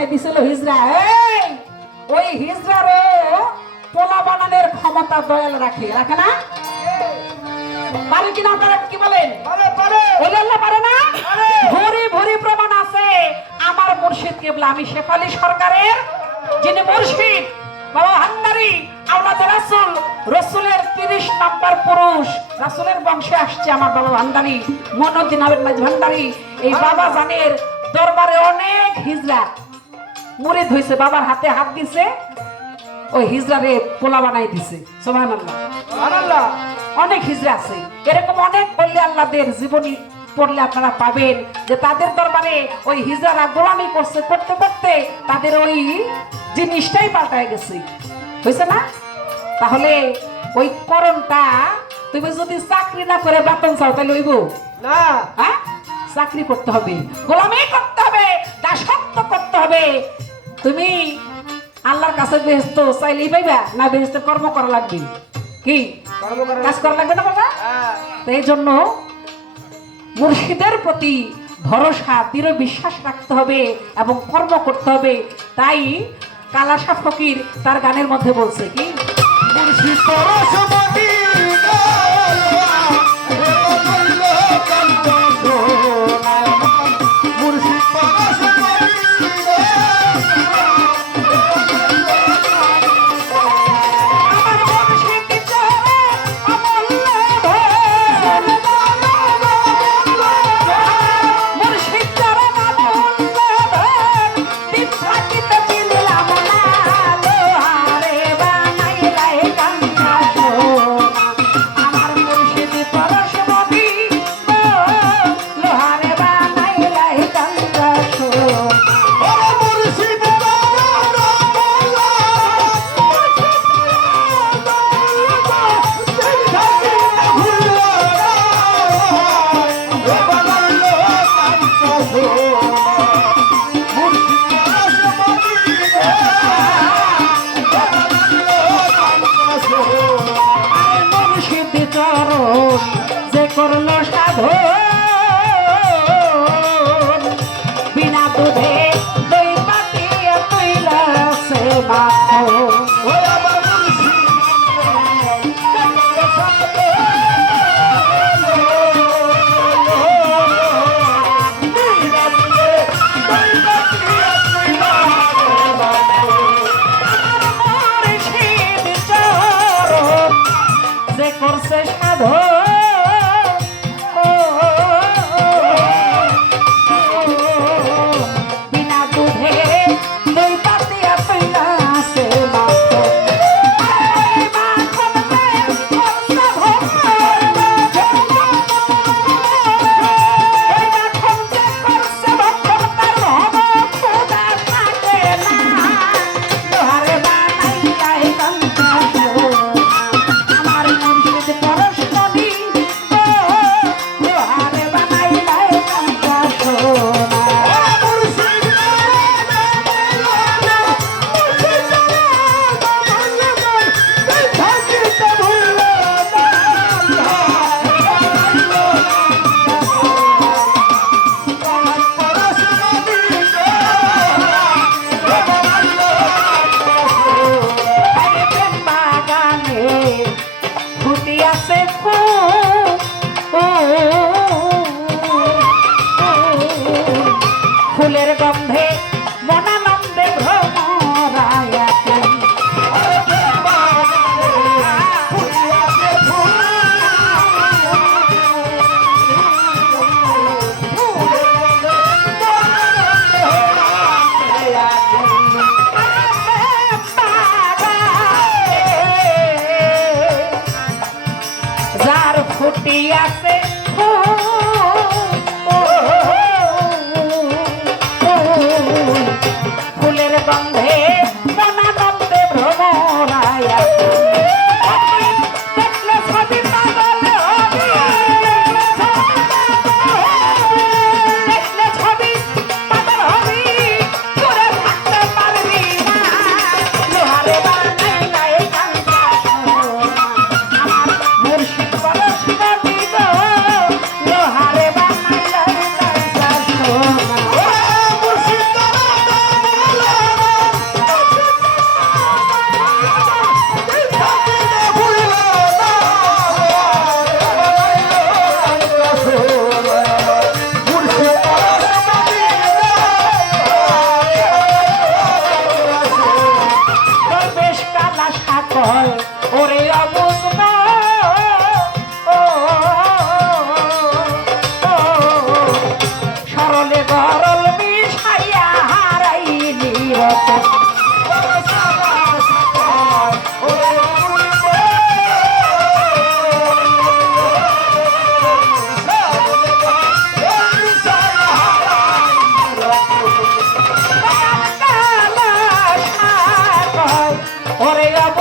বানাই দিছিল হিজড়া। এই ওই হিজড়ারও পোলা বানানোর ক্ষমতা দয়াল রাখে, রাখে না? পারে কিনা আপনারা কি বলেন? ওই আল্লাহ পারে না? ভরি ভরি প্রমাণ আছে। আমার মুর্শিদ কেবলা, আমি শেফালি সরকারের যিনি মুর্শিদ বাবা ভান্ডারী আওলাদে রাসূল, রাসূলের 30 নম্বর পুরুষ, রাসূলের বংশে আসছে আমার বাবা ভান্ডারী মঈনুদ্দিন আহমেদ ভান্ডারী। এই বাবা জানের দরবারে অনেক হিজড়া মুরিদ হইছে, বাবার হাতে হাত দিছে, ওই হিজড়ারে পোলা বানাই দিছে। সুবহানাল্লাহ, সুবহানাল্লাহ। অনেক হিজড়া আছে এরকম, অনেক বললে আল্লাহদের জীবনী পড়লে আপনারা পাবেন যে তাদের দরবারে ওই হিজড়ারা গোলামি করছে, করতে করতে তাদের ওই জিনিসটাই পাল্টায় গেছে, হয়েছে না? তাহলে ওই করণটা তুমি যদি চাকরি না করে বেতন চাও তাহলে হইব না। হ্যাঁ, চাকরি করতে হবে, গোলামি করতে হবে, দাসত্ব করতে হবে। তুমি আল্লাহর কাছে বেহেশত চাইলেই পাইবা না? বেহেশতের কর্ম করা লাগবে, কি কাজ করা লাগবে না বাবা? এই জন্য মুর্শিদের প্রতি ভরসা, দৃঢ় বিশ্বাস রাখতে হবে এবং কর্ম করতে হবে। তাই কালাশা ফকির তার গানের মধ্যে বলছে কি, মুর্শিদ পরশমণি ফুলের গন্ধে মনানন্দে ভ্রমরায়া যার ফুটি আছে ফুলের গন্ধে মনানন্দে ভ্রমরায়া দেখলে ছবি পাগল হবি, দেখলে ছবি পাগল হবি, দূরে থাকতে পারবি না। লোহারে বানাইলা এই কাঞ্চা আমার মুর্শিদ পরশমণি গো, লোহারে বানাইলা এই কাঞ্চা সোনা। ওরে অব